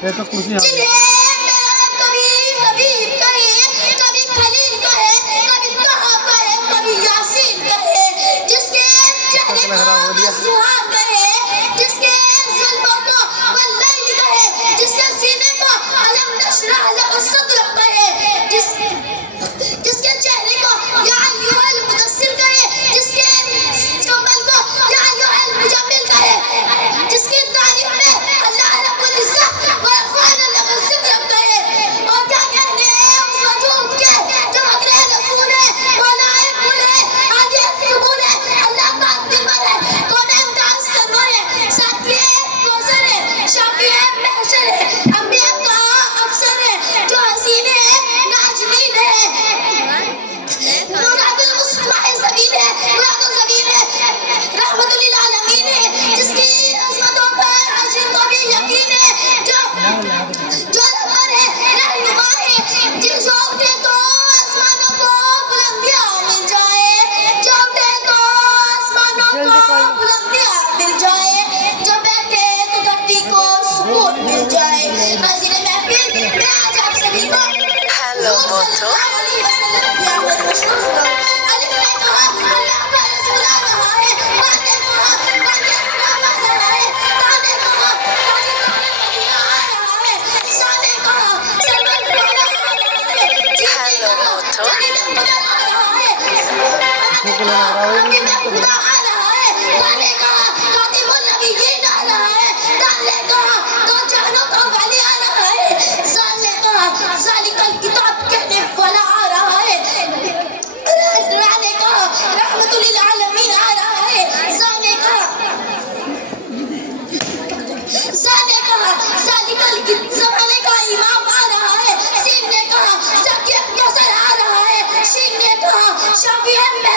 ये तो कुर्सी जिन्हें मेरा कभी हबीब कहे, कभी खलील कहे, कभी तहा कहे, कभी यासीन कहे, जिसके चेहरे को सुहाग कहे, जिसके जुल्फों को वल्लैल कहे, जिसके सीने को अलम नशरह लक सद्र कहे, जिसके चेहरे को या अय्युहल मुदस्सिर कहे, जिसके कमल को या अय्युहल मुजम्मिल कहे, जिसकी तारीफ में अल्लाह रब्बुल इज्जत व रफ़अना लका ज़िक्र कहे। और क्या कहने हैं उस वजूद के जो अगले रसूल है, मलाइकुल है, आगे सुबुल है, अल्लाह का दिमर है, कौनैन का सरवर है, साथी है, कौसर है, शाफी है, महशर है, अंबिया का अफसर है, जो हसीन है, नाजनीन है, मुरादुल मुस्तफ़ा ज़मीन है, मुरादुल ज़मीन है, रहमतुल लिल आलमीन है, जिसकी अज़मतों पर अर्श को भी यकीन है, जो रब्बर है, रहनुमा है, जो उठे तो आसमानों को बुलंदियां मिल जाए, जो उठे तो आसमानों को बुलंदियां मिल जाए, जो बैठे तो धरती को सुकून मिल जाए। हाज़िर महफिल मैं आज आप सभी को हेलो मोटो ज़माने का इमाम आ रहा है, सीन ने कहा सत्य कसर आ रहा है, शीन ने कहा शाफी है।